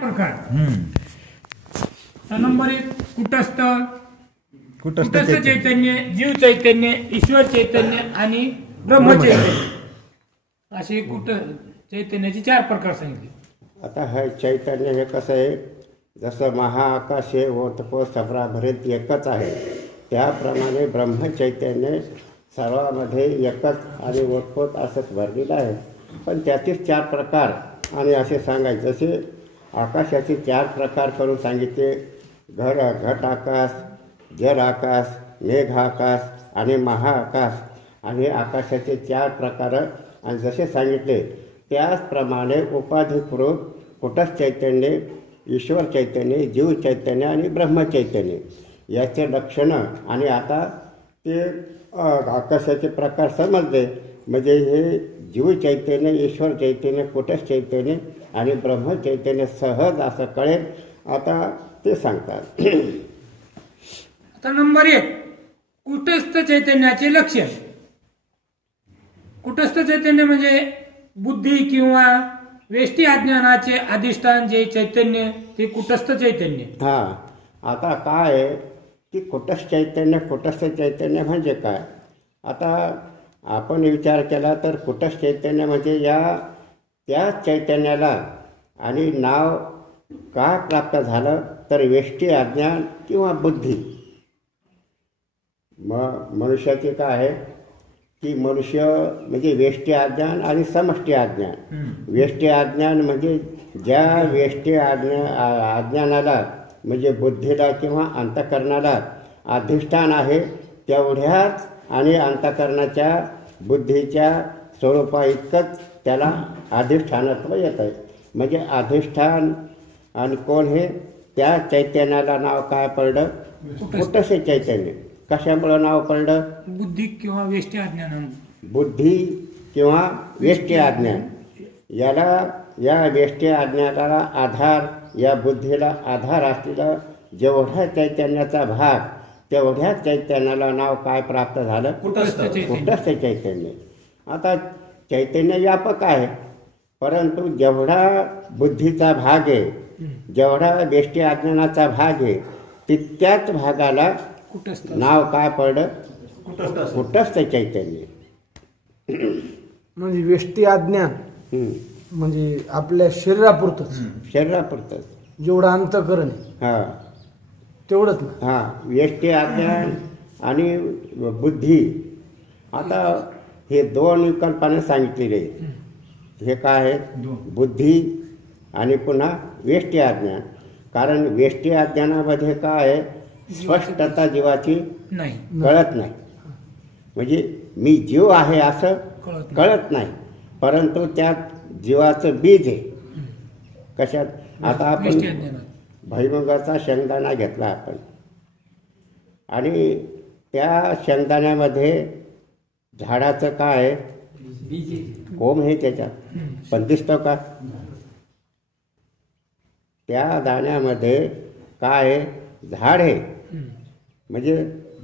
प्रकार. नंबर 1 कुटस्थ चैतन्य, जीव चैतन्य, ईश्वर चैतन्य आणि ब्रह्म चैतन्य असे चैतन्याचे 4 प्रकार सांगितले. आता हे चैतन्य हे कसं आहे, जसं महाआकाश हे ओतपो सफराभरीत एकच आहे, त्याप्रमाणे ब्रह्मचैतन्य सर्वांमध्ये एकच आणि ओतपोत असंच भरलेलं आहे. पण त्याचेच 4 प्रकार आणि असे सांगायचे. जसे आकाशाचे 4 प्रकार करून सांगितले, घट आकाश, जल आकाश, मेघ आकाश आणि महाआकाश. आणि आकाशाचे 4 प्रकार आणि जसे सांगितले त्याचप्रमाणे उपाधिपूर्वक कुटस्थ चैतन्य, ईश्वर चैतन्य, जीव चैतन्य आणि ब्रह्मचैतन्य याचे लक्षणं. आणि आता ते आकाशाचे प्रकार समजले म्हणजे हे जीव चैतन्य, ईश्वर चैतन्य, कुटस्थ चैतन्य आणि ब्रह्मचैतन्य सहज असं कळेल. आता ते सांगतात. आता नंबर 1 कुटस्थ चैतन्याचे लक्षण. कुटस्थ चैतन्य म्हणजे बुद्धी किंवा वेष्टी अज्ञानाचे अधिष्ठान जे चैतन्य ते कुटस्थ चैतन्य. आता काय आहे की कुटस्थ चैतन्य म्हणजे काय. आता आपण विचार केला तर कुटस्थ चैतन्य म्हणजे त्या चैतन्याला आणि नाव का प्राप्त झालं तर वेष्टी अज्ञान किंवा बुद्धी. मनुष्याचे काय आहे की मनुष्य म्हणजे वेष्टी अज्ञान आणि समष्टी अज्ञान. वेष्टी अज्ञान म्हणजे ज्या वेष्टी अज्ञानाला म्हणजे बुद्धीला किंवा अंतःकरणाला अधिष्ठान आहे तेवढ्याच आणि अंतःकरणाच्या बुद्धीच्या स्वरूपा इतकंच त्याला अधिष्ठानत्व येत आहे. म्हणजे अधिष्ठान आणि कोण हे त्या चैतन्याला नाव काय पडलं, कुटस्थ चैतन्य. कशामुळं नाव पडलं, बुद्धी किंवा वेष्टी अज्ञान. बुद्धी किंवा वेष्टी अज्ञान या वेष्टी अज्ञानाला आधार, या बुद्धीला आधार असलेला जेवढा चैतन्याचा भाग तेवढ्याच चैतन्याला नाव काय प्राप्त झालं, कुटस्थ चैतन्य. आता चैतन्य व्यापक आहे परंतु जेवढा बुद्धीचा भाग आहे, जेवढा वेष्टी अज्ञानाचा भाग आहे तितक्याच भागाला नाव काय पडलं, कुटस्थ चैतन्य. म्हणजे वेष्टी अज्ञान म्हणजे आपल्या शरीरापुरतच जेवढं अंतःकरण तेवढंच ना. वेष्टी अज्ञान आणि बुद्धी. आता हे 2 कल्पना सांगितलेले हे काय आहेत, बुद्धी आणि पुन्हा वेष्टी अज्ञान. कारण वेष्टी अज्ञानामध्ये काय आहे, स्पष्टता जीवाची कळत नाही. म्हणजे मी जीव आहे असं कळत नाही परंतु त्यात जीवाचं बीज आहे. कशात, आता आपण भुईमुगाचा शेंगदाणा घेतला आपण आणि त्या शेंगदाण्यामध्ये झाडाचं काय कोंब हे त्याच्यात पण दिसतो का. त्या दाण्यामध्ये काय झाड आहे म्हणजे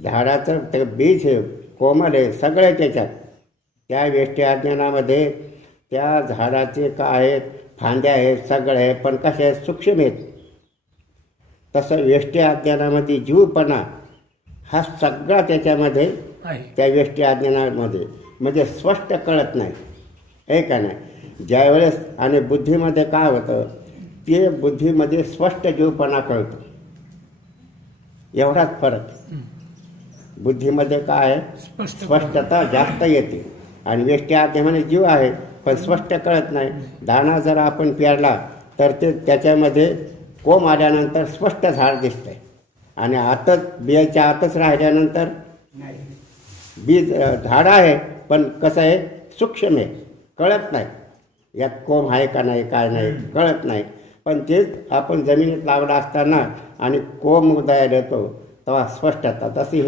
झाडाचं ते बीज आहे, कोमल आहे, सगळे त्याच्यात. त्या वेष्टी अज्ञानामध्ये त्या झाडाचे काय आहेत, फांद्या आहेत, सगळे आहे पण कसे आहेत, सूक्ष्म आहेत. तसं वेष्टी अज्ञानामध्ये जीवपणा हा सगळा त्याच्यामध्ये त्या वेष्टी अज्ञानामध्ये म्हणजे स्पष्ट कळत नाही आहे का नाही. ज्यावेळेस आणि बुद्धीमध्ये काय होतं, ते बुद्धीमध्ये स्पष्ट जीवपणा कळतो. एवढाच फरक. बुद्धीमध्ये काय आहे, स्पष्टता जास्त येते आणि वेष्टी अज्ञानामध्ये जीव आहे पण स्पष्ट कळत नाही. दाणा जर आपण पेरला तर ते त्याच्यामध्ये कोंब आल्यानंतर स्पष्ट झाड दिसतंय आणि आतच बियाच्या आतच राहिल्यानंतर बीज झाड आहे पण कसं आहे, सूक्ष्म आहे, कळत नाही यात कोंब आहे का नाही, काय नाही कळत नाही. पण तेच आपण जमिनीत लावला असताना आणि कोंब उदयाला येतो तेव्हा स्पष्टता. तशी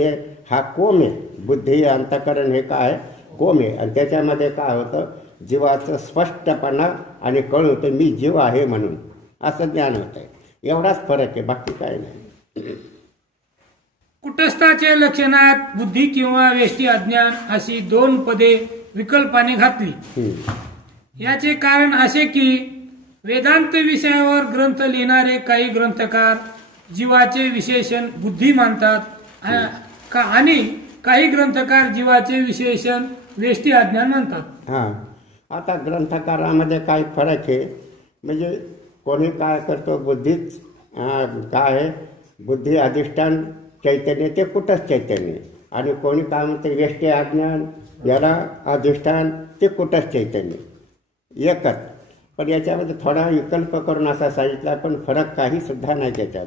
हा कोंब आहे, बुद्धी अंतःकरण हे काय कोंब आहे आणि त्याच्यामध्ये काय होतं, जीवाचं स्पष्टपणा आणि कळतं मी जीव आहे म्हणून असं ज्ञान होतं. एवढाच फरक आहे, बाकी काय नाही. कुटस्थाच्या लक्षणात बुद्धी किंवा वेष्टी अज्ञान अशी 2 पदे विकल्पाने घातली. याचे कारण असे की वेदांत विषयावर ग्रंथ लिहिणारे काही ग्रंथकार जीवाचे विशेषण बुद्धी मानतात आणि काही ग्रंथकार जीवाचे विशेषण वेष्टी अज्ञान मानतात. हां, आता ग्रंथकारामध्ये काय फरक आहे म्हणजे कोणी काय करतो बुद्धीच काय आहे बुद्धी अधिष्ठान चैतन्य ते कुठंच चैतन्य आणि कोणी काय म्हणते वेष्टी अज्ञान याला अधिष्ठान ते कुठंच चैतन्य एकच. पण याच्यामध्ये थोडा विकल्प करून असा सांगितला पण फरक काही सुद्धा नाही त्याच्यात.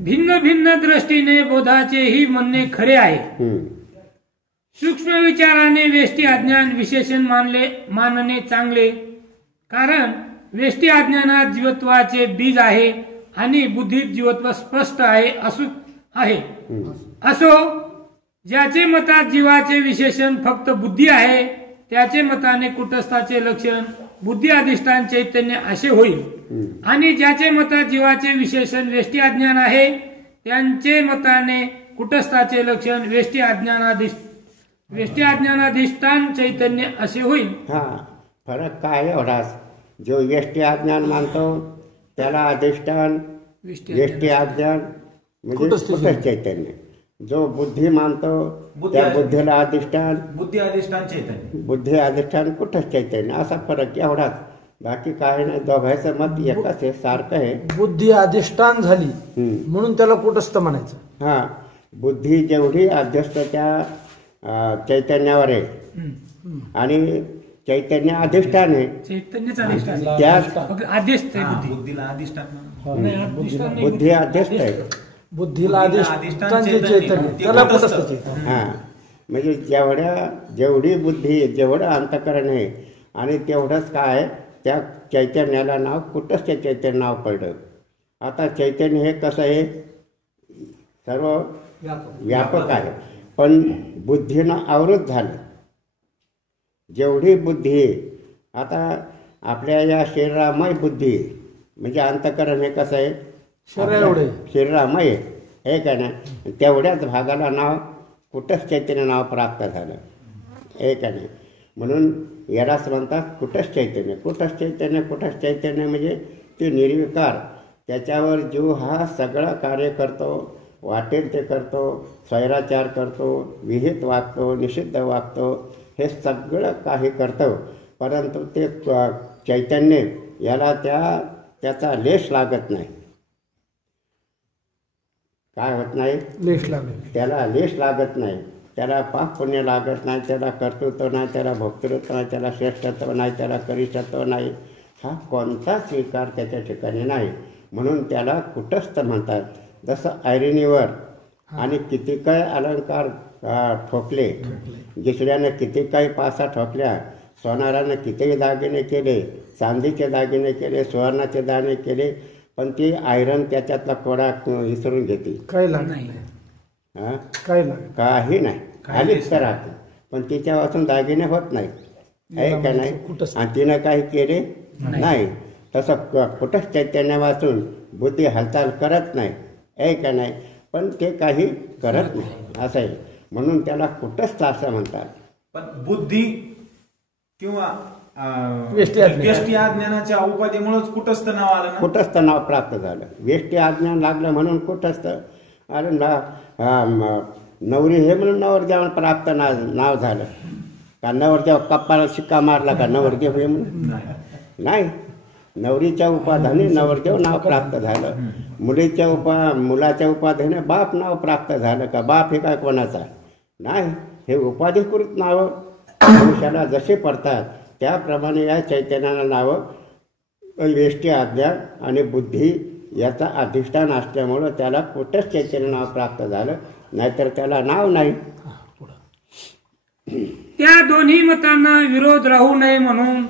भिन्न भिन्न दृष्टीने बोधाचेही म्हणणे खरे आहे. सूक्ष्म विचाराने वेष्टी अज्ञान विशेषण मानणे चांगले, कारण वेष्टी अज्ञानात जीवत्वाचे बीज आहे आणि बुद्धीत जीवत्व स्पष्ट आहे असो ज्याचे मतात जीवाचे विशेषण फक्त बुद्धी आहे त्याचे मताने कुटस्थाचे लक्षण बुद्धी अधिष्ठान चैतन्य असे होईल, आणि ज्याचे मतात जीवाचे विशेषण वेष्टी अज्ञान आहे त्यांचे मताने कुटस्थाचे लक्षण वेष्टी अज्ञानाधिष्ठान चैतन्य असे होईल. हा फरक काय एवढाच, जो वेष्टी अज्ञान मानतो त्याला अधिष्ठान वेष्टी अज्ञान म्हणजे कुटस्थ चैतन्य, जो बुद्धी मानतो त्या बुद्धीला अधिष्ठान बुद्धी अधिष्ठान चैतन्य बुद्धी अधिष्ठान कुठंच चैतन्य असा फरक एवढाच, बाकी काय नाही. दोघांचं मत एकच आहे, सारखं आहे. बुद्धी अधिष्ठान झाली म्हणून त्याला कुटस्थ म्हणायचं. हा बुद्धी जेवढी अध्यस्त त्या चैतन्यावर आहे आणि चैतन्य अधिष्ठान आहे चैतन्यच अधिष्ठान बुद्धीला अधिष्ठान बुद्धी अध्यस्त आहे बुद्धीला अधिष्ठान जे चैतन्य त्याला कुटस्थ चैतन्य. हा म्हणजे जेवढी बुद्धी जेवढं अंतःकरण आहे आणि तेवढंच काय त्या चैतन्याला नाव कुटस्थ चैतन्य नाव पडलं. आता चैतन्य हे कसं आहे सर्व व्यापक आहे पण बुद्धीनं आवृत झालं. जेवढी बुद्धी आता आपल्या या शरीरामय बुद्धी म्हणजे अंतःकरण हे कसं आहे शरीरामय हे काय ना तेवढ्याच भागाला नाव कुटस्थ चैतन्य नाव प्राप्त झालं हे काय नाही. म्हणून यालाच म्हणतात कुटस्थ चैतन्य. कुटस्थ चैतन्य म्हणजे ते निर्विकार, त्याच्यावर जीव हा सगळं कार्य करतो, वाटेल ते करतो, स्वैराचार करतो, विहित वागतो, निषिद्ध वागतो, हे सगळं काही करतो. परंतु ते चैतन्य याला त्याचा लेश लागत नाही. काय होत नाही त्याला लेश लागत नाही, त्याला पाप पुण्य लागत नाही, त्याला कर्तृत्व नाही, त्याला भोक्तृत्व नाही, त्याला श्रेष्ठत्व नाही, त्याला कनिष्ठत्व नाही, हा कोणताच विकार त्याच्या ठिकाणी नाही. म्हणून त्याला कुटस्थ म्हणतात. जसं ऐरणीवर आणि किती काय अलंकार ठोकले, घिसड्याने किती काही पासा ठोकल्या, सोनारानं कितीही दागिने केले, चांदीचे दागिने केले, सुवर्णाचे दाणे केले, पण ती आयरन त्याच्यातला कोडा विसरून घेते. काही नाही काही नाही खालीच तर राहते, पण तिच्यापासून दागिने होत नाही आहे का नाही. आणि तिनं काही केले नाही. तसं कुटस्थ चैतन्यापासून बुद्धी हालचाल करत नाही आहे का नाही, पण ते काही करत नाही असं आहे. म्हणून त्याला कुटस्थ असं म्हणतात. पण बुद्धी किंवा वेष्टी अज्ञानाच्या उपाधीमुळेच कुटस्थ नाव आलं ना. कुटस्थ नाव प्राप्त झालं. वेष्टी अज्ञान लागलं म्हणून कुटस्थ. अरे नवरी हे म्हणून नवरदेव प्राप्त नाव झालं का? नवरदेव कप्पाला शिक्का मारला का नवरदेव हे म्हणून नाही. नवरीच्या उपाधाने नवरदेव नाव प्राप्त झालं. मुलाच्या उपाधाने बाप नाव प्राप्त झालं का? बाप हे काय कोणाचा नाही. हे उपाधिकृत नावं मनुष्याला जसे पडतात त्याप्रमाणे या चैतन्याला नावं वेष्टी अज्ञान आणि बुद्धी याचा अधिष्ठान असल्यामुळं त्याला कुटस्थ चैतन्य नाव प्राप्त झालं, नाहीतर त्याला नाव नाही. त्या दोन्ही मतांना विरोध राहू नये म्हणून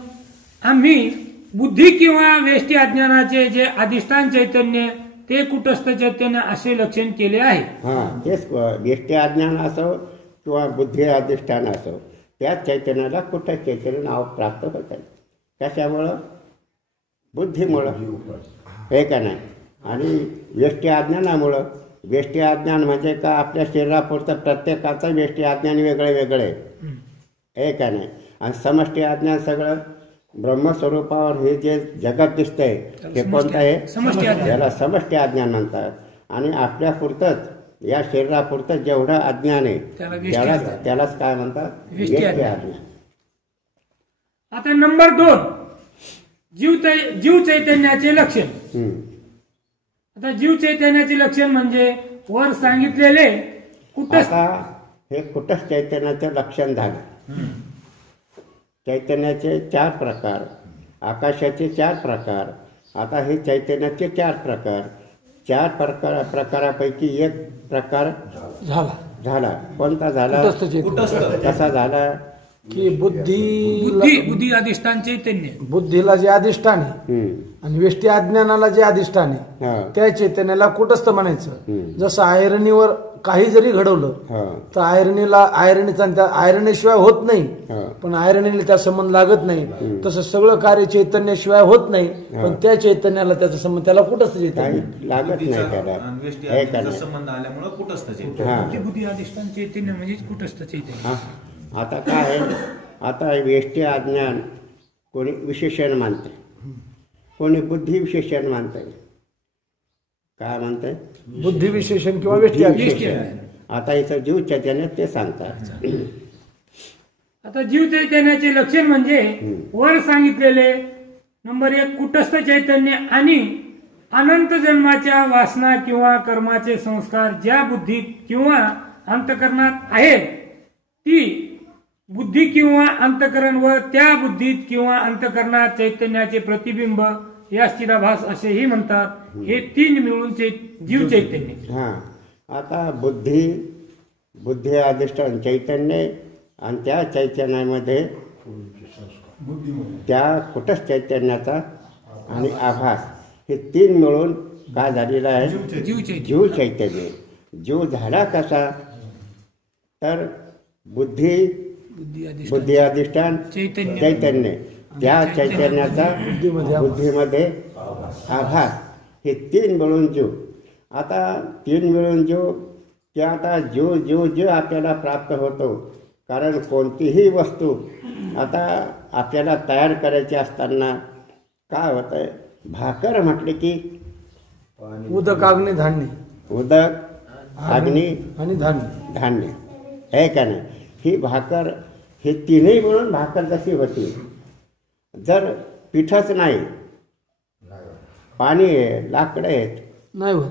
आम्ही बुद्धी किंवा वेष्टी अज्ञानाचे जे अधिष्ठान चैतन्य ते कुटस्थ चैतन्य असे लक्षण केले आहे. हां, तेच वेष्टी अज्ञान असो किंवा बुद्धी अधिष्ठान असो त्याच चैतन्याला कुटस्थ चैतन्य नाव प्राप्त होतं. कशामुळं? बुद्धीमुळं हे का नाही. आणि वेष्टी अज्ञानामुळं. वेष्टी अज्ञान म्हणजे का आपल्या शरीरापुरतं प्रत्येकाचं वेष्टी अज्ञान वेगळं वेगळं आहे हे का नाही. आणि समष्टी अज्ञान सगळं ब्रह्मस्वरूपावर हे जे जगत दिसतंय हे कोणतं आहे? समष्टी अज्ञान. याला समष्टी अज्ञान म्हणतात. आणि आपल्या पुरतंच या शरीरापुरतं जेवढं अज्ञान आहे त्याला व्यष्टी अज्ञान. त्यालाच काय म्हणतात? व्यष्टी व्यष्टी अज्ञान. अज्ञान. आता नंबर 2 जीव चैतन्याचे लक्षण. हम्म. आता जीव चैतन्याचे लक्षण म्हणजे वर सांगितलेले कुटस्थ. आता हे कुटस्थ चैतन्याचं लक्षण झालं. चैतन्याचे 4 प्रकार, आकाशाचे 4 प्रकार. आता हे चैतन्याचे 4 प्रकार. 4 प्रकारापैकी एक प्रकार झाला. कोणता झाला? कुटस्थ. कसा झाला? की बुद्धी अधिष्ठान चैतन्य. बुद्धीला जे अधिष्ठान आहे आणि व्यष्टी अज्ञानाला जे अधिष्ठान आहे हा. त्या चैतन्याला कुटस्थ म्हणायचं. हम्म. जसं आयरणीवर काही जरी घडवलं हा. तर आयरणीचा त्या आयरणीशिवाय होत नाही, हा. पण आयरणीला त्या संबंध लागत नाही. तसं सगळं कार्य चैतन्याशिवाय होत नाही, पण त्या चैतन्याला त्याचा संबंध, त्याला कुटस्थ चैतन्य. काही लागत नाही त्याला. आणि व्यष्टी हे का अज्ञानाचा नाही? संबंध आल्यामुळे कुटस्थ चैतन्य. हा. बुद्धी अधिष्ठान चैतन्य म्हणजे कुटस्थ चैतन्य. हा. आता काय आहे? आता व्यष्टी अज्ञान कोणी विशेषण मानते, कोणी बुद्धी विशेषण मानते. काय म्हणते? बुद्धी विशेषण किंवा व्यष्टी बुद्धी अज्ञान. विशेषण. आता इथं जीव चैतन्य ते सांगतात. आता जीव चैतन्याचे लक्षण म्हणजे वर सांगितलेले नंबर 1 कुटस्थ चैतन्य आणि अनंत जन्माच्या वासना किंवा कर्माचे संस्कार ज्या बुद्धीत किंवा अंतकरणात आहेत ती बुद्धी किंवा अंतकरण व त्या बुद्धीत किंवा अंतकरणात चैतन्याचे प्रतिबिंब यास चिदाभास असेही म्हणतात. हे 3 मिळून जीव चैतन्य. हा. आता बुद्धी अधिष्ठान चैतन्य आणि त्या चैतन्यामध्ये त्या कुटस्थ चैतन्याचा आणि आभास हे 3 मिळून काय झालेला आहे? जीव चैतन्य. जीव झाला कसा? तर बुद्धी अधिष्ठान चैतन्य, त्या चैतन्याचा बुद्धीमध्ये आभास, हे 3 मिळून जीव. आता 3 मिळून जीव ते आता जीव आपल्याला प्राप्त होतो. कारण कोणतीही वस्तू आता आपल्याला तयार करायची असताना काय होतंय? भाकर म्हटले की उदक, अग्नी, धान्य. उदक, अग्नी आणि धान्य आहे का नाही? ही भाकर, हे 3ही मिळून भाकर जशी होती. जर पिठच नाही, पाणी आहे, लाकडं आहेत, नाही होत.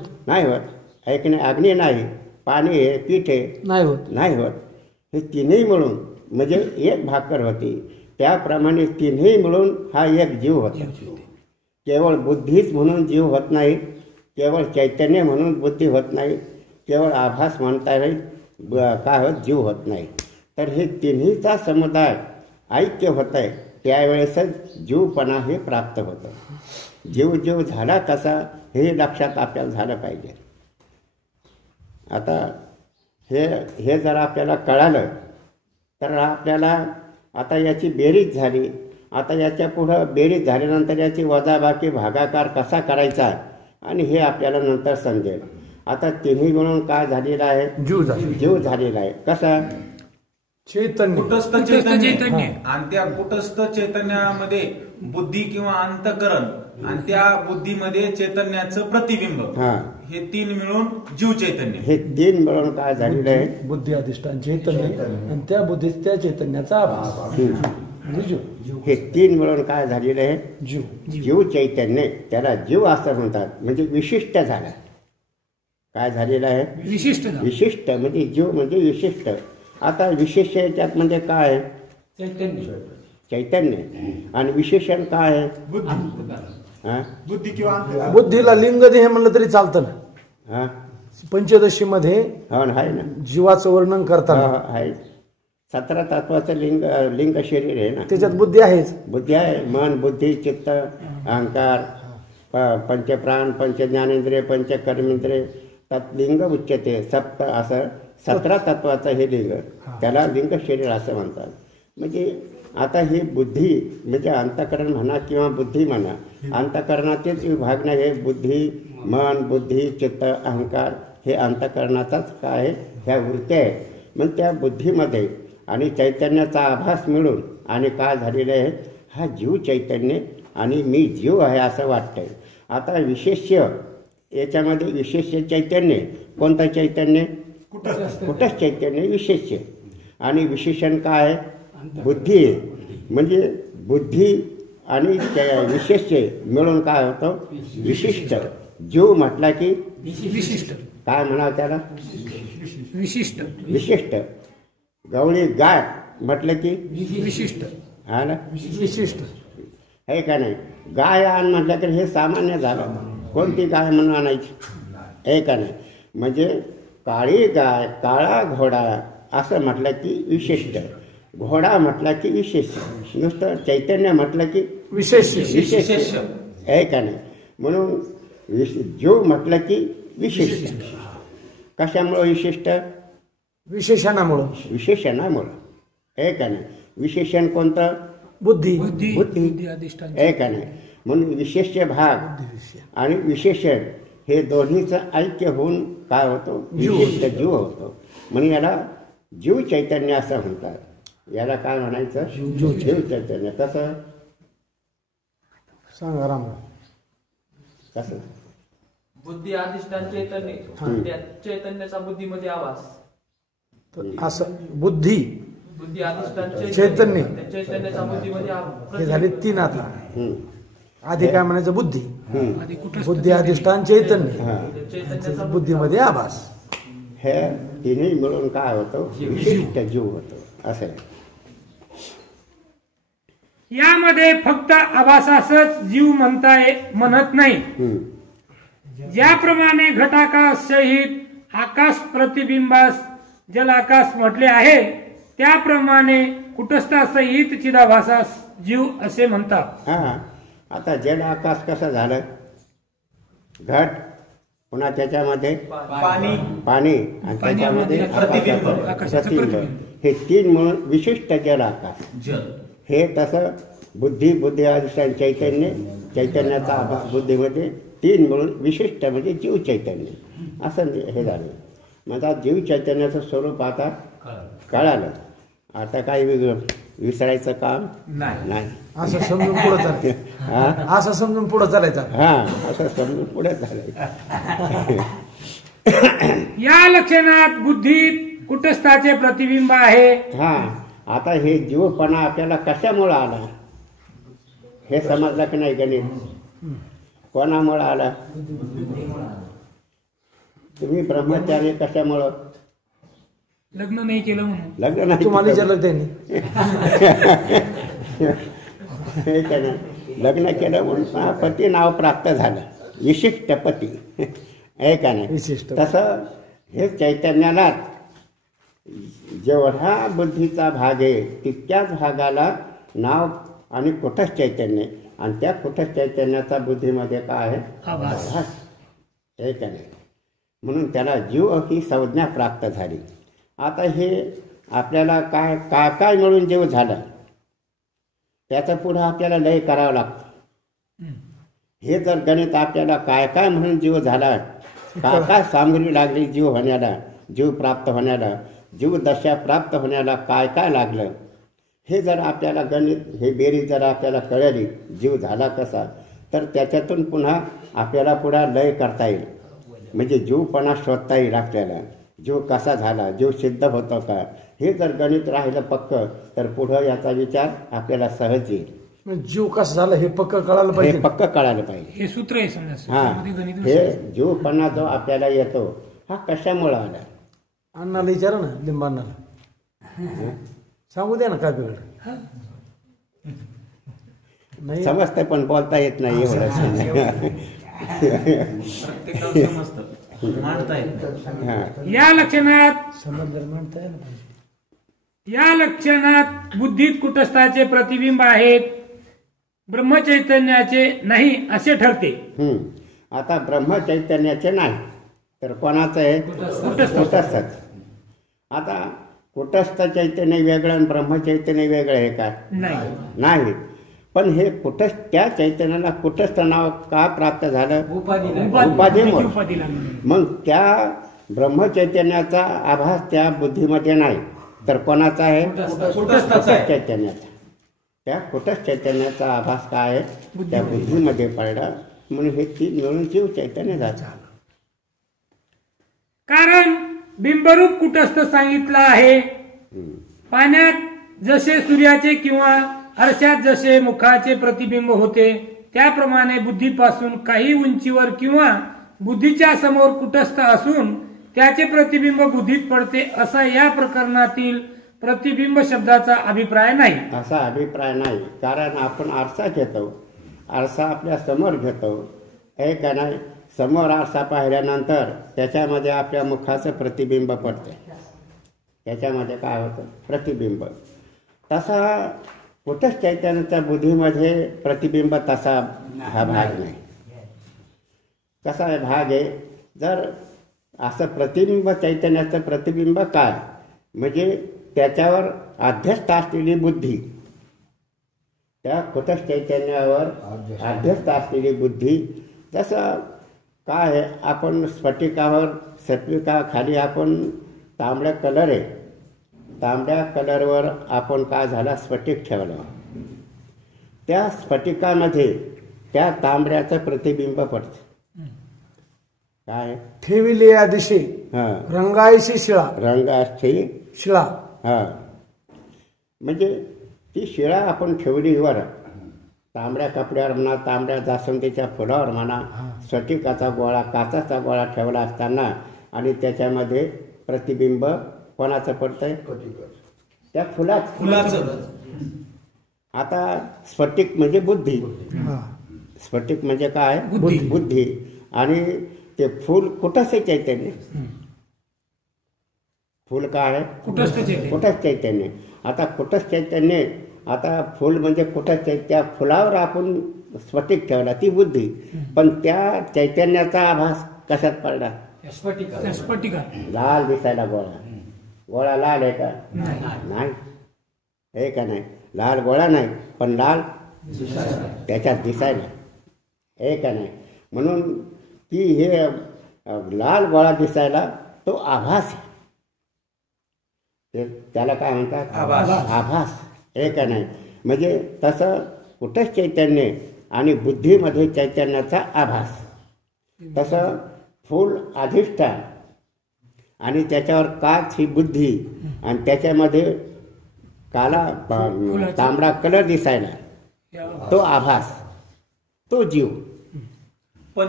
आहे की नाही? अग्नी नाही, पाणी आहे, पीठ आहे, नाही होत. हे 3ही मिळून म्हणजे एक भाकर होती. त्याप्रमाणे 3ही मिळून हा एक जीव होता. केवळ बुद्धीच म्हणून जीव होत नाही, केवळ चैतन्य म्हणून बुद्धी होत नाही, केवळ आभास म्हणता येईल काय होत? जीव होत नाही. तर हे 3हीचा समुदाय ऐक्य होत आहे, त्यावेळेसच जीवपणा हे प्राप्त होतं. जीव झाला कसा हे लक्षात आपल्याला झालं पाहिजे. आता हे जर आपल्याला कळालं तर आपल्याला आता याची बेरीज झाली. आता याच्या पुढं बेरीज झाल्यानंतर याची वजाबाकी भागाकार कसा करायचा आणि हे आपल्याला नंतर समजेल. आता 3ही मिळून काय झालेलं आहे? जीव झालेला आहे. कसा? चैतन्य, कुटस्थ चैतन्य. आणि त्या कुटस्थ चैतन्यामध्ये बुद्धी किंवा अंतकरण आणि त्या बुद्धीमध्ये चैतन्याचं प्रतिबिंब, हे 3 मिळून जीव चैतन्य. हे 3 मिळून काय झालेलं आहे? बुद्धी अधिष्ठान चैतन्य आणि त्या बुद्धीत त्या चैतन्याचा आभास. हे 3 मिळून काय झालेलं आहे? जीव चैतन्य. त्याला जीव असं म्हणतात, म्हणजे विशिष्ट झाला. काय झालेलं आहे? विशिष्ट म्हणजे जीव म्हणजे विशिष्ट. आता विशेष याच्यात म्हणजे काय आहे? चैतन्य. आणि विशेषण काय आहे? बुद्धी किंवा बुद्धीला लिंग देह म्हणलं तरी चालतं ना. पंचदशी मध्ये आहे ना जीवाचं वर्णन करताना आहे. 17 तत्वाचं लिंग शरीर आहे ना, त्याच्यात बुद्धी आहेच. बुद्धी आहे. मन, बुद्धी, चित्त, अहंकार, पंचप्राण, पंचज्ञानेंद्रिय, पंचकर्मेंद्रिय तत्लिंग उच्चते. सप्त असं 17 तत्वाचं हे लिंग, त्याला लिंग शरीर असं म्हणतात. म्हणजे आता ही बुद्धी म्हणजे अंतःकरण म्हणा किंवा बुद्धी म्हणा, अंतःकरणाचेच विभागणे हे बुद्धी, मन, बुद्धी, चित्त, अहंकार हे अंतःकरणाचाच काय ह्या वृत्त्या आहेत. मग त्या बुद्धीमध्ये आणि चैतन्याचा आभास मिळून आणि काय झालेलं आहे? हा जीव चैतन्य आणि मी जीव आहे असं वाटतंय. आता विशेष्य याच्यामध्ये विशेष्य चैतन्य कोणतं चैतन्य? कुटस्थ चैतन्य विशेष्य. आणि विशेषण काय आहे? बुद्धी आहे. म्हणजे बुद्धी आणि विशेष्य मिळून काय होतं? विशिष्ट. जीव म्हटला की विशिष्ट. काय म्हणावं त्याला? विशिष्ट. विशिष्ट. गवळी गाय म्हटलं की विशिष्ट. हा ना, विशिष्ट आहे का नाही? गाय आण म्हटलं तर हे सामान्य झालं. कोणती गाय म्हणून आणायची? आहे का नाही? म्हणजे काळी गाय, काळा घोडा असं म्हटलं की विशिष्ट. घोडा म्हटला की विशेष. नुसतं चैतन्य म्हटलं की विशेष. विशेष. आहे का नाही? म्हणून जीव म्हटलं की विशिष्ट. कशामुळं विशिष्ट? विशेषणामुळं. विशेषणामुळं. आहे का नाही? विशेषण कोणतं? बुद्धी. बुद्धी अधिष्ठान. आहे का नाही? म्हणून विशेष भाग आणि विशेषण हे दोन्हीचं ऐक्य होऊन काय होतो? विशिष्ट जीव होतो. म्हणून याला जीव चैतन्य असं म्हणतात. याला काय म्हणायचं? जीव चैतन्य. कसं? सांगा राम. कसं? बुद्धी अधिष्ठान चैतन्य, त्या चैतन्याचा बुद्धीमध्ये आवाज. असं बुद्धी बुद्धी अधिष्ठान चैतन्य, त्या चैतन्याचा बुद्धीमध्ये आवाज. हे झाले तीन. आता आधी काय म्हणायचं? बुद्धी. आधी कुठं बुद्धी अधिष्ठान चैतन्य, त्या चैतन्याचा बुद्धीमध्ये आभास. हे तिन्ही मिळून काय होतं? विशिष्ट जीव होतो. असं आहे. यामध्ये फक्त आभासासच जीव म्हणत नाही. ज्याप्रमाणे घटाकाश सहित आकाश प्रतिबिंबास जलाकाश म्हटले आहे, त्याप्रमाणे कुटस्थासहित चिदाभासास जीव असे म्हणतात. हा. आता जल आकाश कसं झालं? घट, पुन्हा त्याच्यामध्ये पाणी आणि त्याच्यामध्ये प्रतिबिंब. प्रतिबिंब. हे तीन म्हणून विशिष्ट जल आकाश. हे तसं बुद्धी अधिष्ठान चैतन्य, चैतन्याचा आभास बुद्धीमध्ये तीन मिळून विशिष्ट म्हणजे जीव चैतन्य असं हे झालं. म्हणजे जीव चैतन्याचं स्वरूप आता कळालं. आता काही वेगळं विसरायचं काम नाही. असं समजून पुढे चालायचं. असं समजून पुढे चालायचं. हा, असं समजून पुढे चालायचं. या लक्षणात बुद्धीत कुटस्थाचे प्रतिबिंब आहे. हा. आता हे जीवपणा आपल्याला कशामुळं आला हे समजलं की नाही? गणित कोणामुळं आला? तुम्ही ब्रह्मचारी कशामुळं? लग्न नाही केलं म्हणून. लग्न नाही तुम्हाला विचारलं त्यांनी. हे का नाही? लग्न केलं म्हणून पती नाव प्राप्त झालं. विशिष्ट पती. आहे का नाही? विशिष्ट. तसं हे चैतन्याला जेवढा बुद्धीचा भाग आहे तितक्याच भागाला नाव आणि कुटस्थ चैतन्य. आणि त्या कुटस्थ चैतन्याचा बुद्धीमध्ये काय आहे? आभास. आहे का नाही? म्हणून त्याला जीव ही संज्ञा प्राप्त झाली. आता हे आपल्याला काय काय काय मिळून जीव झालं त्याचं पुढं आपल्याला लय करावं लागतं. हे जर गणित आपल्याला काय काय म्हणून जीव झाला, काय काय सामग्री लागली जीव होण्याला, जीव प्राप्त होण्याला, जीव दशा प्राप्त होण्याला काय काय लागलं, हे जर आपल्याला गणित हे बेरीज जर आपल्याला कळली जीव झाला कसा, तर त्याच्यातून पुन्हा आपल्याला पुढे लय करता येईल. म्हणजे जीवपणा शोधता येईल आपल्याला. जीव कसा झाला, जीव सिद्ध होतो का, हे जर गणित राहिलं पक्क तर पुढं याचा विचार आपल्याला सहज येईल. जीव कसा झाला हे पक्क कळायला हे पाहिजे. पक्क कळायला पाहिजे. हे सूत्र आहे समजा. हा. त्यामध्ये गणित हे जीवपणा जो आपल्याला येतो हा कशामुळे आला? अण्णाला विचारा ना, लिंबाण्णाला सांगू द्या ना काय बिघड. नाही समजतं पण बोलता येत नाही एवढं. प्रत्येकाला समजतं, मांडता येत नाही. हा. या लक्षणात समजलं म्हणता येईल ना. या लक्षणात बुद्धीत कुटस्थाचे प्रतिबिंब आहेत, ब्रह्मचैतन्याचे नाही असे ठरते. आता ब्रह्मचैतन्याचे नाही तर कोणाचं आहे? कुटस्थच. आता कुटस्थ चैतन्य वेगळं आणि ब्रह्मचैतन्य वेगळं आहे का? नाही. पण हे कुटस्थ त्या चैतन्याला कुटस्थ नाव का प्राप्त झालं? उपाधीमुळे. मग त्या ब्रह्मचैतन्याचा आभास त्या बुद्धीमध्ये नाही तर कोणाचा आहे? कुटस्थ चैतन्याचा. त्या कुटस्थ चैतन्याचा आभास काय आहे त्या बुद्धीमध्ये पडला, म्हणून हे तीन मिळून जीव चैतन्य झालं. कारण बिंबरूप कुटस्थ सांगितलं आहे. पाण्यात जसे सूर्याचे किंवा आरशात जसे मुखाचे प्रतिबिंब होते, त्याप्रमाणे बुद्धीपासून काही उंचीवर किंवा बुद्धीच्या समोर कुटस्थ असून त्याचे प्रतिबिंब बुद्धीत पडते, असा या प्रकरणातील प्रतिबिंब शब्दाचा अभिप्राय नाही. असा अभिप्राय नाही. कारण आपण आरसा घेतो, आरसा आपल्या समोर घेतो, हे का नाही, समोर आरसा पाहिल्यानंतर त्याच्यामध्ये आपल्या मुखाचं प्रतिबिंब पडते, त्याच्यामध्ये काय होतं प्रतिबिंब. तसा कुठंच चैतन्याच्या बुद्धीमध्ये प्रतिबिंब तसा हा भाग नाही. कसा आहे भाग आहे, जर असं प्रतिबिंब चैतन्याचं प्रतिबिंब काय म्हणजे त्याच्यावर अध्यस्त असलेली बुद्धी, त्या कुटस्थ चैतन्यावर अध्यस्त असलेली बुद्धी. जसं काय आहे, आपण स्फटिकावर खाली आपण तांबड्या कलर आहे, तांबड्या कलरवर आपण काय झाला स्फटिक ठेवला, त्या स्फटिकामध्ये त्या तांबड्याचं प्रतिबिंब पडतं. काय ठेविले या दिशे रंगायशी शिळा, रंगाची शिळा. हा म्हणजे ती शिळा आपण ठेवली वर, तांबड्या कपड्यावर म्हणा, तांबड्या जास्वंदीच्या फुलावर म्हणा, स्फटिकाचा गोळा, काचाचा गोळा ठेवला असताना आणि त्याच्यामध्ये प्रतिबिंब कोणाचं पडतंय, त्या फुलाचं. आता स्फटिक म्हणजे बुद्धी, स्फटिक म्हणजे काय बुद्धी, आणि ते फूल कुटस्थ चैतन्य. फूल काय आहे कुटस्थ चैतन्य. आता कुटस्थ चैतन्य, आता फूल म्हणजे कुटस्थ, त्या फुलावर आपण स्फटिक ठेवला ती बुद्धी, पण त्या चैतन्याचा आभास कशात पडला, स्फटिका. लाल दिसायला गोळा, गोळा लाल आहे का नाही, हे का नाही, लाल गोळा नाही पण लाल त्याच्यात दिसायला, हे का नाही. म्हणून ती हे लाल गोळा दिसायला तो आभास आहे, त्याला काय म्हणतात आभास, हे का नाही. म्हणजे तसं कुठंच चैतन्य आणि बुद्धीमध्ये चैतन्याचा आभास. तसं फूल अधिष्ठान आणि त्याच्यावर काच ही बुद्धी, आणि त्याच्यामध्ये काला तांबडा कलर दिसायला तो आभास, तो जीव. पण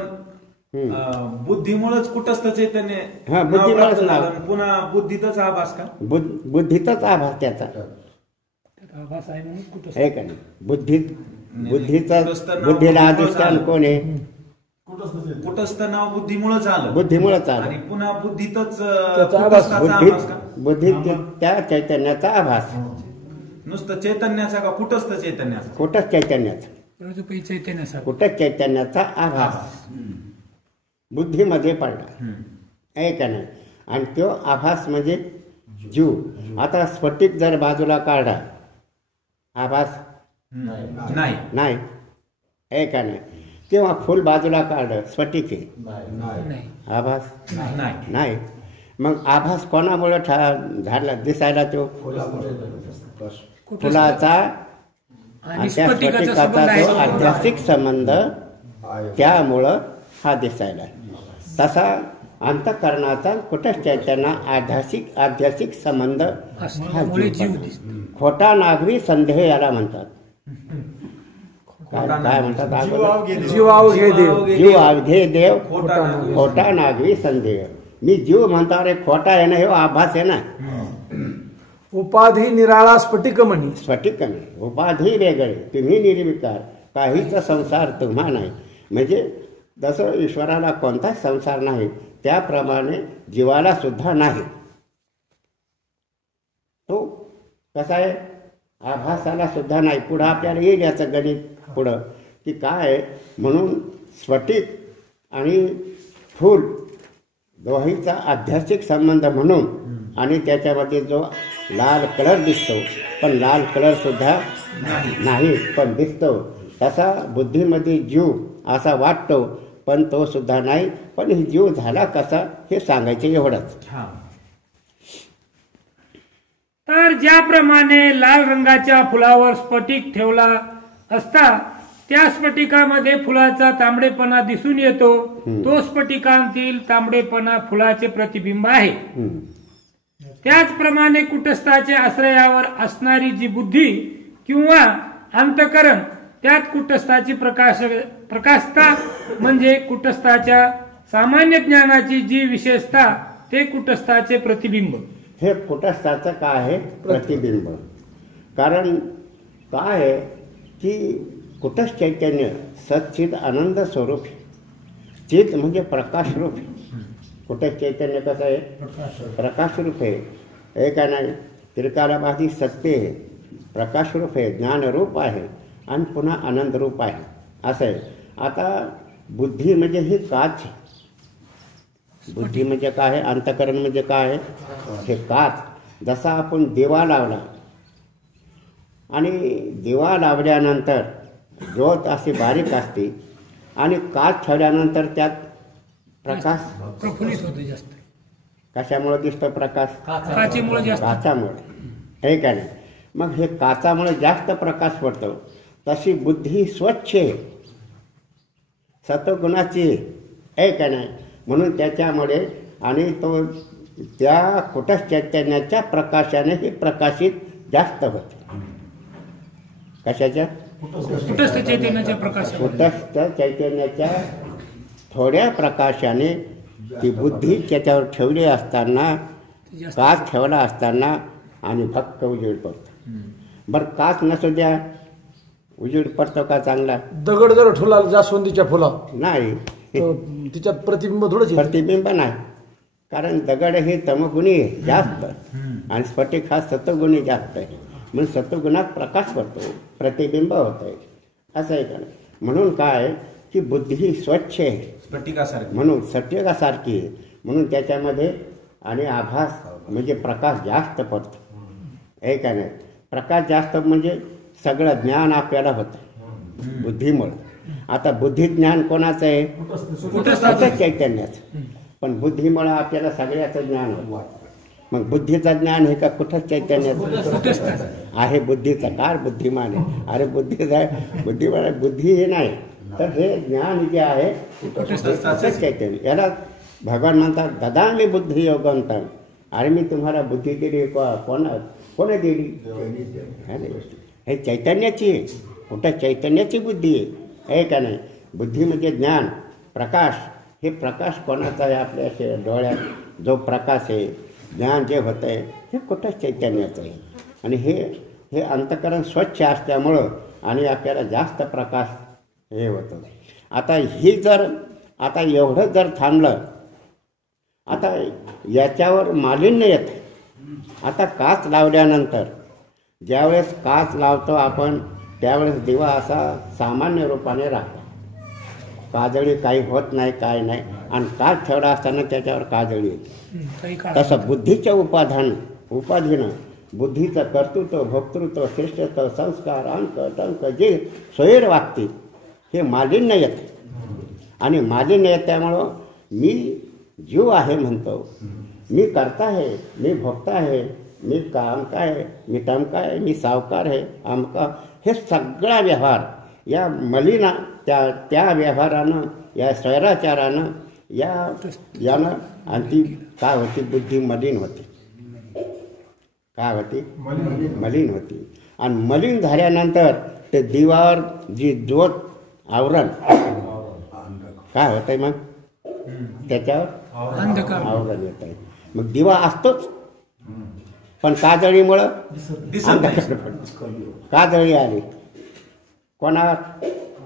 बुद्धीमुळेच कुटस्थ चैतन्य बुद्धीमुळेच पुन्हा बुद्धीतच आभास का, बुद्धीतच आभास त्याचा, आभास आहे म्हणून कुटस्थ. हे का नाही. बुद्धीला अधिष्ठान कोण आहे, कुटस्थ नाव बुद्धीमुळेच आलं, बुद्धीमुळेच आलं, आणि पुन्हा बुद्धीतच बुद्धीत त्या चैतन्याचा आभास. नुसतं चैतन्याचा का कुटस्थ चैतन्याचा, कुटस्थ चैतन्याचा, कुटस्थ चैतन्याचा आभास बुद्धीमध्ये पडला, आहे का नाही. आणि तो आभास म्हणजे जीव. आता स्फटिक जर बाजूला काढला, आभास नाही, आहे का नाही. किंवा फुल बाजूला काढलं, स्फटिक आहे, आभास नाही. मग आभास कोणामुळे झाला दिसायला, तो फुलाचा आणि त्या स्फटिकाचा जो आध्यात्मिक संबंध, त्यामुळं हा दिसायला. तसा अंतःकरणाचा कुटस्थ चैतन्य आध्यात्मिक संबंध हा जीव. खोटा नागरी संदेह याला म्हणतात. काय म्हणतात, जीव अवघे देव खोटा नागरी संदेह. मी जीव म्हणतो रे, खोटा आहे ना, हे आभास आहे ना. उपाधी निराळा स्फटिक म्हणी, स्फटिक नाही, उपाधी वेगळे, तुम्ही निर्विकार, काहीच संसार तुम्हा नाही. म्हणजे जसं ईश्वराला कोणताच संसार नाही, त्याप्रमाणे जीवाला सुद्धा नाही. तो कसा आहे, आभासाला सुद्धा नाही. पुढं आपल्याला येईल याचं गणित पुढं की काय. म्हणून स्फटिक आणि फूल दोहीचा आध्यात्मिक संबंध म्हणून, आणि त्याच्यामध्ये जो लाल कलर दिसतो, पण लाल कलर सुद्धा नाही पण दिसतो. तसा बुद्धीमध्ये जीव असा वाटतो, पण तो सुद्धा नाही. पण ही जीव झाला कसा हे सांगायचे एवढंच. तर ज्याप्रमाणे लाल रंगाच्या फुलावर स्फटिक ठेवला असता त्या स्फटिकामध्ये फुलाचा तांबडेपणा दिसून येतो, तो स्फटिकांतील तांबडेपणा फुलाचे प्रतिबिंब आहे. त्याचप्रमाणे कुटस्थाच्या आश्रयावर असणारी जी बुद्धी किंवा अंतःकरण, त्यात कुटस्थाची प्रकाशता म्हणजे कुटस्थाच्या सामान्य ज्ञानाची जी विशेषता ते कुटस्थाचे प्रतिबिंब. हे कुटस्थाचं काय आहे? प्रतिबिंब. कारण काय आहे की कुटस्थ चैतन्य सच्चित आनंद स्वरूप आहे. चित म्हणजे प्रकाशरूप आहे. कुटस्थ चैतन्य कसं आहे? प्रकाशरूप आहे. हे काय नाही, त्रिकालाबाधी सत्य आहे, प्रकाशरूप आहे, ज्ञानरूप आहे आणि पुन्हा आनंदरूप आहे असं आहे. आता बुद्धी म्हणजे ही काच. बुद्धी म्हणजे काय आहे? अंतःकरण म्हणजे काय आहे? हे काच. जसा आपण दिवा लावला आणि दिवा लावल्यानंतर ज्योत अशी बारीक असते आणि काच ठेवल्यानंतर त्यात प्रकाश प्रफुल्लित होते जास्त. कशामुळे दिसतो प्रकाश? काचेमुळे जास्त. काचामुळे. हे काय नाही, मग हे काचामुळे जास्त प्रकाश पडतो. तशी बुद्धी स्वच्छ आहे, सत्वगुणाची आहे का नाही, म्हणून त्याच्यामुळे आणि तो त्या कुटस्थ चैतन्याच्या प्रकाशाने हे प्रकाशित जास्त होते. कशाच्या? कुटस्थ चैतन्याच्या प्रकाशाने. कुटस्थ चैतन्याच्या थोड्या प्रकाशाने ती बुद्धी त्याच्यावर ठेवली असताना, काच ठेवला असताना आणि फक्त उजेड पडतो. बरं काच नसू द्या, उजेड पडतो का चांगला? दगड जर ठेवला जास्वंदीच्या फुला नाही, तिच्यात प्रतिबिंब थोडंच येईल. प्रतिबिंब नाही. कारण दगड हे तमगुणी आहे जास्त आणि स्फटिक हा सत्वगुणी जास्त आहे. म्हणून सत्वगुणात प्रकाश पडतो, प्रतिबिंब होत आहे असं आहे का. म्हणून काय की बुद्धी ही स्वच्छ आहे, स्फटिकासारखी, म्हणून सत्यकासारखी आहे, म्हणून त्याच्यामध्ये आणि आभास म्हणजे प्रकाश जास्त पडतो. आहे का नाही. प्रकाश जास्त म्हणजे सगळं ज्ञान आपल्याला होतं बुद्धीमुळे. आता बुद्धी ज्ञान कोणाचं आहे? कुटस्थ चैतन्याचं. पण बुद्धीमुळे आपल्याला सगळ्याचं ज्ञान होतं. मग बुद्धीचं ज्ञान हे का कुटस्थ चैतन्याचं आहे? बुद्धीचा कार बुद्धिमान आहे. अरे बुद्धिमान बुद्धी हे नाही, तर हे ज्ञान जे आहे कुटस्थ चैतन्य. याला भगवान म्हणतात ददामी बुद्धी योगवंतं. अरे मी तुम्हाला बुद्धी दिली, कोणा दिली? हे चैतन्याची आहे, कुठं चैतन्याची बुद्धी आहे का नाही. बुद्धी म्हणजे ज्ञान, प्रकाश. हे प्रकाश कोणाचा आहे? आपल्या डोळ्यात जो प्रकाश आहे, ज्ञान जे होतं आहे हे कुठं चैतन्याचं आहे. आणि हे अंतःकरण स्वच्छ असल्यामुळं आणि आपल्याला जास्त प्रकाश हे होतं. आता आता एवढं जर थांबलं, आता याच्यावर मालिन्य येतं. आता काच लावल्यानंतर ज्यावेळेस काच लावतो आपण त्यावेळेस दिवा असा सामान्य रूपाने राहतो, काजळी काही होत नाही, काय नाही. आणि काच ठेवला असताना त्याच्यावर काजळी येते. तसं बुद्धीच्या उपाधीनं बुद्धीचं कर्तृत्व, भोक्तृत्व, श्रेष्ठत्व, संस्कार, अंक टंक जे स्वैर वागते हे मालिन्य येते. आणि मालिन्य येत त्यामुळं मी जीव आहे म्हणतो, मी करता आहे, मी भोगता आहे, मी काम काय, मी टमका आहे, मी सावकार आहे, आमका. हे सगळा व्यवहार या मलिना त्या व्यवहारानं, या स्वैराचारानं, यानं आणि ती काय होती? बुद्धी मलिन होती. काय होती? मलिन होती. आणि मलिन झाल्यानंतर ते दिवावर जी ज्योत आवरण काय होत आहे? मग त्याच्यावर आवरण येत आहे. मग दिवा असतोच, पण काजळीमुळं अंधकार पडतो. काजळी आली कोणावर?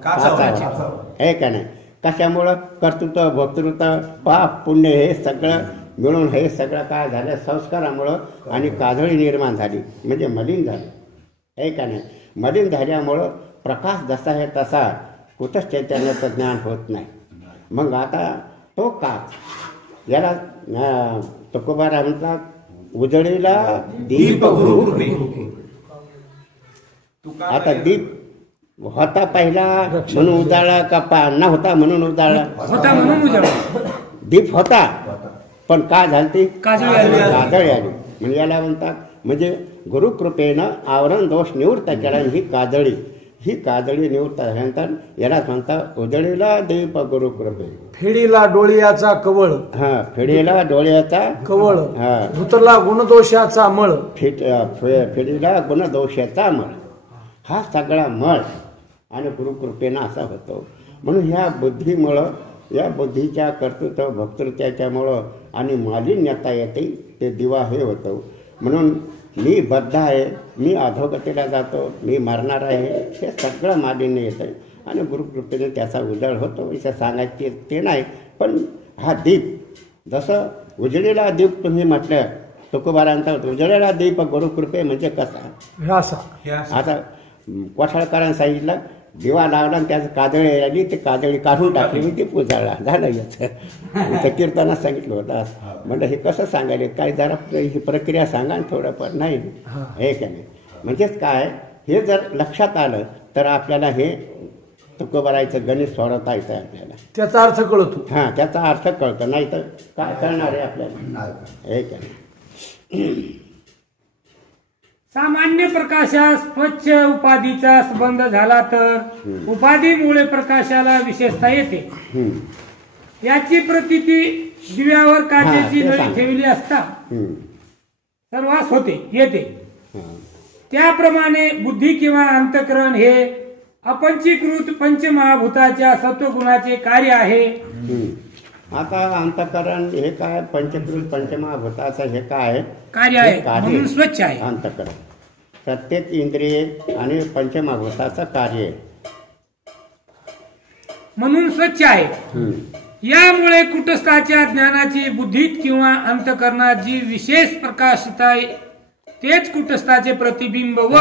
काचावर. हे का नाही. कशामुळं? कर्तृत्व, भोक्तृत्व, पाप, पुण्य हे सगळं मिळून हे सगळं काय झालं? संस्कारामुळं. आणि काजळी निर्माण झाली म्हणजे मलिन झालं. हे का नाही. मलिन झाल्यामुळं प्रकाश जसा आहे तसा कुठंच चैतन्याचं ज्ञान होत नाही. मग आता तो काच याला तुकोबाराय म्हणतात उजळीला दीप हुरूपे. आता दीप होता पहिला म्हणून उजाळला का नव्हता म्हणून उजाळला? होता म्हणून उजाळला. दीप होता पण काय झालं? ती काजळी आली. काजळी आली. म्हणजे याला म्हणतात म्हणजे गुरुकृपेनं आवरण दोष निवृत्त केला. ही काजळी निवृत्त झाल्यानंतर यालाच म्हणतात उजळीला दीप गुरुकृपे. फेडीला डोळ्याचा कवळ. फेडीला डोळ्याचा कवळ. धुतला गुणदोषाचा मळ. फेडीला गुणदोषाचा मळ. हा सगळा मळ आणि गुरुकृपेनं असा होतो. म्हणून ह्या बुद्धीमुळं, या बुद्धीच्या कर्तृत्व भक्तृत्वाच्यामुळं आणि मालिन्यता येते, ते दिवा हे होतं. म्हणून मी बद्ध आहे, मी अधोगतीला जातो, मी मरणार आहे, हे सगळं मालिन्य येतं आणि गुरुकृपेने त्याचा उजळ होतो. असं सांगायचे ते नाही. पण हा दीप, जसं उजळीला दीप तुम्ही म्हटलं, तुकोबारांचा उजळीला दीप गुरुकृपे म्हणजे कसा. आता कोठाळकरांनी सांगितलं, दिवा लावला आणि त्याचं काजळी आली, ते काजळी काढून टाकली, मी ते पुजाळला झालं. याचं कीर्तनात सांगितलं होतं. म्हणजे हे कसं सांगायला, काय जरा ही प्रक्रिया सांगा थोडंफार. नाही हे का नाही, म्हणजेच काय, हे जर लक्षात आलं तर आपल्याला हे तुकोबारायचं गणित सोडवता येतं आपल्याला. त्याचा अर्थ कळतो. त्याचा अर्थ कळतो. नाही तर काय कळणार आहे आपल्याला, हे का नाही. सामान्य प्रकाशास स्वच्छ उपाधीचा संबंध झाला तर उपाधीमुळे प्रकाशाला विशेषता येते. याची प्रतीती दिव्यावर काचेची नळी ठेवली असता सर्वास येते. त्याप्रमाणे बुद्धी किंवा अंतःकरण हे अपंचीकृत पंचमहाभूताच्या सत्वगुणाचे कार्य आहे. आता अंतःकरण हे काय, पंचकृत पंचमहाभूताचं हे काय कार्य आहे, म्हणून स्वच्छ आहे. अंतःकरण प्रत्येक इंद्रिय आणि पंचमहाभूताचं कार्य म्हणून स्वच्छ आहे. यामुळे कुटस्थाच्या ज्ञानाची बुद्धीत किंवा अंतःकरणात जी विशेष प्रकाशिता तेच कुटस्थाचे प्रतिबिंब व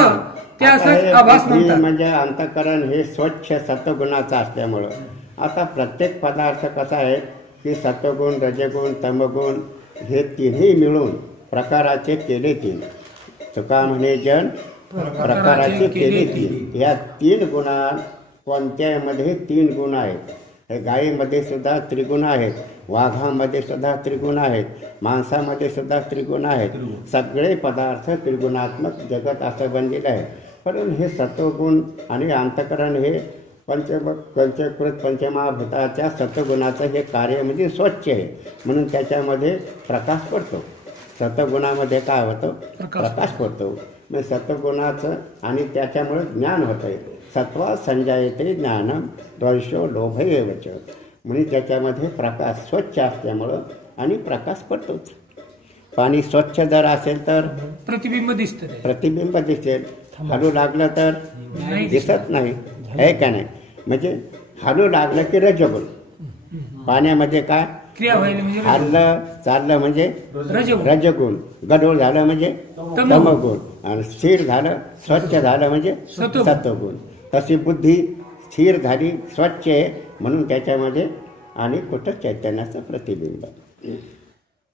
त्यास आभास म्हणतात. म्हणजे अंतःकरण हे स्वच्छ सत्वगुणाचं असल्यामुळं आता प्रत्येक पदार्थ कसा आहे की सत्वगुण, रजगुण, तमगुण हे तिन्ही मिळून प्रकाराचे केले तीन. तुका म्हणे जन प्रकाराचे केले तीन. या तीन गुणा कोणत्यामध्ये तीन गुण आहेत. हे गायीमध्ये सुद्धा त्रिगुण आहेत, वाघामध्ये सुद्धा त्रिगुण आहेत, माणसामध्ये सुद्धा त्रिगुण आहेत. सगळे पदार्थ त्रिगुणात्मक जगत असं बनलेलं आहे. परंतु हे सत्वगुण आणि अंतःकरण हे पंचकृत पंचमहाभूताच्या सत्वगुणाचं हे कार्य म्हणजे स्वच्छ आहे. म्हणून त्याच्यामध्ये प्रकाश पडतो. सत्वगुणामध्ये काय होतं, प्रकाश पडतो. मग सत्वगुणाचं आणि त्याच्यामुळे ज्ञान होतंय. सत्वा संजायते ज्ञानम द्वेषो लोभ एवच. म्हणजे त्याच्यामध्ये प्रकाश स्वच्छ असल्यामुळं आणि प्रकाश पडतोच. पाणी स्वच्छ जर असेल तर प्रतिबिंब दिसेल. हलू लागलं तर दिसत नाही, आहे का नाही. म्हणजे हलू लागलं की रजगुण. पाण्यामध्ये काय क्रिया व्हायला म्हणजे हललं चाललं म्हणजे रजगुण. गडोळ झालं म्हणजे तमगुण. आणि स्थिर झालं, स्वच्छ झालं म्हणजे सत्वगुण. तशी बुद्धी स्थिर झाली, स्वच्छ आहे, म्हणून त्याच्यामध्ये आणि कुठं चैतन्याचं प्रतिबिंब.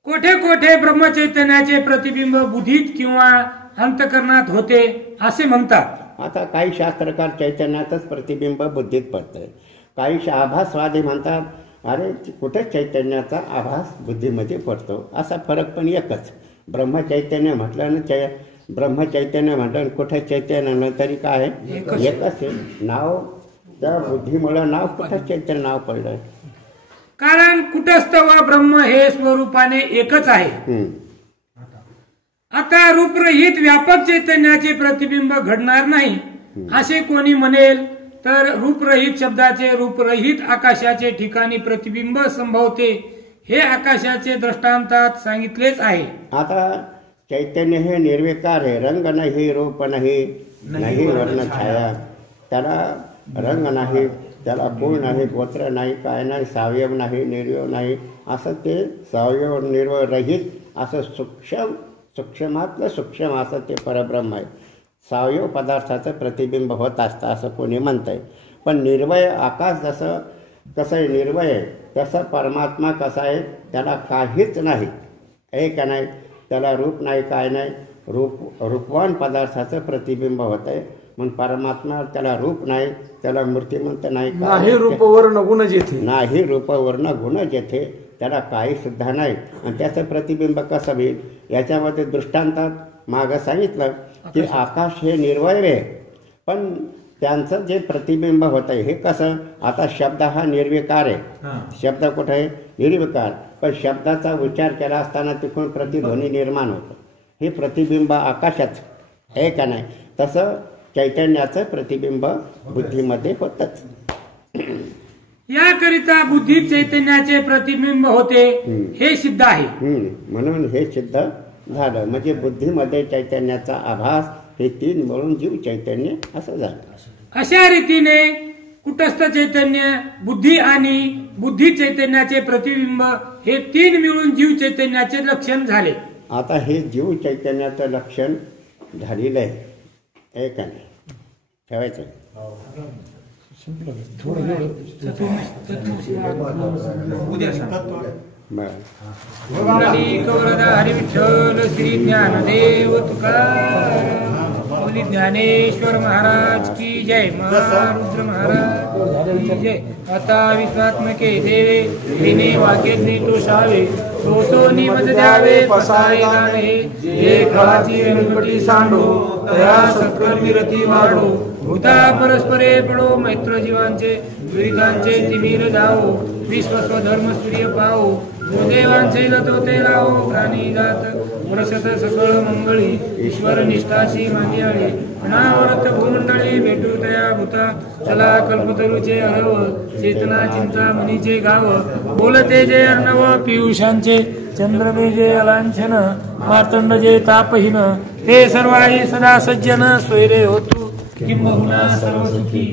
कोठे कोठे ब्रह्मचैतन्याचे प्रतिबिंब बुद्धीत किंवा अंतःकरणात होते असे म्हणतात. आता काही शास्त्रकार चैतन्यातच प्रतिबिंब बुद्धीत पडतंय. काही आभासवादी म्हणतात अरे कुठे चैतन्याचा आभास बुद्धीमध्ये पडतो. असा फरक पण एकच. ब्रह्मचैतन्य म्हटलं ना, ब्रह्मचैतन्य म्हटलं कुठे चैतन्य तरी काय आहे, एकच आहे. नाव त्या बुद्धीमुळं नाव कुठे चैतन्य नाव पडलंय. कारण कुटस्थ व ब्रह्म हे स्वरूपाने एकच आहे. आता रूपरहित व्यापक चैतन्याचे प्रतिबिंब घडणार नाही असे कोणी म्हणेल तर रूपरहित शब्दाचे रूपरहित आकाशाचे ठिकाणी प्रतिबिंब संभवते हे आकाशाचे दृष्टांतात सांगितलेच आहे. आता चैतन्य हे निर्विकार आहे. रंग नाही, रूप नाही वर्ण छाया. त्याला रंग नाही, त्याला गुण नाही, गोत्र नाही, काय नाही, सावयव नाही, निर्वय नाही. असं ते सावयव निर्वय रहित असं सूक्ष्मातलं सूक्ष्म असं ते परब्रह्म आहे. सावयव पदार्थाचं प्रतिबिंब होत असतं असं कोणी म्हणतंय. पण निर्वय आकाश जसं कसं आहे निर्वय आहे, तसं परमात्मा कसा आहे, त्याला काहीच नाही, आहे का नाही. त्याला रूप नाही, काय नाही. रूपवान पदार्थाचं प्रतिबिंब होत आहे. म्हणून परमात्मा त्याला रूप नाही, त्याला मूर्तिमंत नाही, नाही रूपवर्ण गुण जेथे, नाही रूपवर्ण गुण जेथे, त्याला काही सुद्धा नाही. आणि त्याचं प्रतिबिंब कसं होईल याच्यामध्ये दृष्टांतात मागं सांगितलं की आकाश हे निर्वय आहे, पण त्यांचं जे प्रतिबिंब होत आहे हे कसं, आता शब्द हा निर्विकार आहे, शब्द कुठे आहे निर्विकार, पण शब्दाचा उच्चार केला असताना तिकडून प्रतिध्वनी निर्माण होतं, हे प्रतिबिंब आकाशाचं आहे का नाही. तसं चैतन्याचं प्रतिबिंब बुद्धीमध्ये होतच. याकरिता बुद्धीत चैतन्याचे प्रतिबिंब होते हे सिद्ध आहे. म्हणून हे सिद्ध झालं. म्हणजे बुद्धीमध्ये चैतन्याचा आभास हे तीन मिळून जीव चैतन्य असं झालं. अशा रीतीने कुटस्थ चैतन्य, बुद्धी आणि बुद्धी चैतन्याचे प्रतिबिंब हे तीन मिळून जीव चैतन्याचे लक्षण झाले. आता हे जीव चैतन्याचं लक्षण झालेलं आहे का नाही, ठेवायचं उद्या सांग. वरदा हरी विठ्ठल श्री ज्ञानदेव तुकाराम, ज्ञानेश्वर महाराज की जय, महारुद्र महाराज की जय. आता विश्वात्मके देवे विने वाक्यज्ञे तोषावे, तोसोनी मज द्यावे पसारे गाणे, जे काळाची रंगटी सांडो तया सत्कर्मी रती वाढो, भूता परस्परे पडो मैत्र जीवांचे, दुरितांचे तिमिर जाओ, विश्वस्वधर्म सूर्य पाओ, देवांचे लतोते राहो, प्राणी जात पुरसत सकळ मंगळी, ईश्वर निष्ठाशी मांदियाळी, अनावरत भूमंडळी भेटू तया भूता, चला कल्पतरूचे अरव, चेतना चिंता मनीचे गाव, बोलते जे अर्णव पियुषांचे, चंद्रमे जे अलांछन, मार्तंड जे तापहीन, ते सर्वाही सदा सज्जन स्वैरे होतू, किंबहुना सर्व सुखी,